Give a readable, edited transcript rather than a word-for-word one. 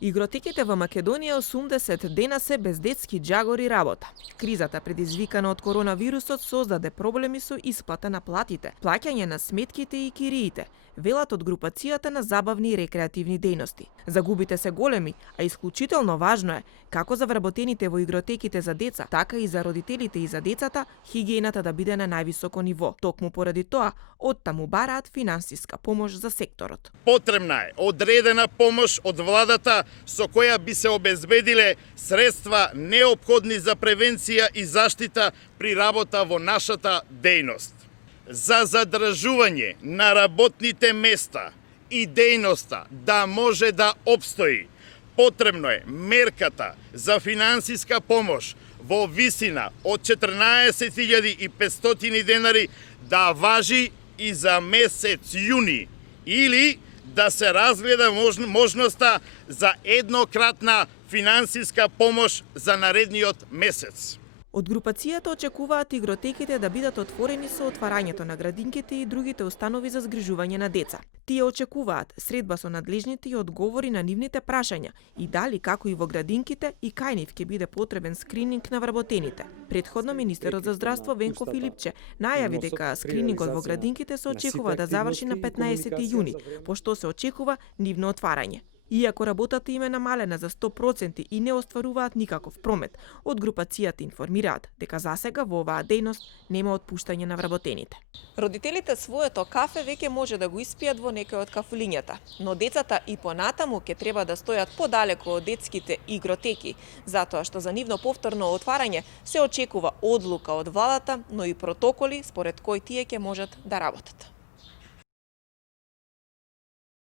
Игротеките во Македонија 80 дена се без детски џагори работа. Кризата предизвикана од коронавирусот создаде проблеми со исплата на платите, плаќање на сметките и кириите, велат од групацијата на забавни и рекреативни дејности. Загубите се големи, а исклучително важно е, како за вработените во игротеките за деца, така и за родителите и за децата, хигиената да биде на највисоко ниво. Токму поради тоа, оттаму бараат финансиска помош за секторот. Потребна е одредена помош од владата со која би се обезбедиле средства неопходни за превенција и заштита при работа во нашата дејност. За задржување на работните места и дејноста да може да обстои, потребно е мерката за финансиска помош во висина од 14.500 денари да важи и за месец јуни или да се разгледа можноста за еднократна финансиска помош за наредниот месец. Од групацијата очекуваат игротеките да бидат отворени со отварањето на градинките и другите установи за згрижување на деца. Тие очекуваат средба со надлежните и одговори на нивните прашања и дали како и во градинките и кај нив ќе биде потребен скрининг на вработените. Предходно министерот за здравство Венко Филипче најави дека скринингот во градинките се очекува да заврши на 15 јуни, пошто се очекува нивно отварање. Иако работата им е намалена за 100% и не остваруваат никаков промет, од групацијата информираат дека засега во оваа дејност нема отпуштање на вработените. Родителите своето кафе веќе може да го испијат во некој од кафулињата, но децата и понатаму ќе треба да стојат подалеку од детските игротеки, затоа што за нивно повторно отварање се очекува одлука од владата, но и протоколи според кои тие ќе можат да работат.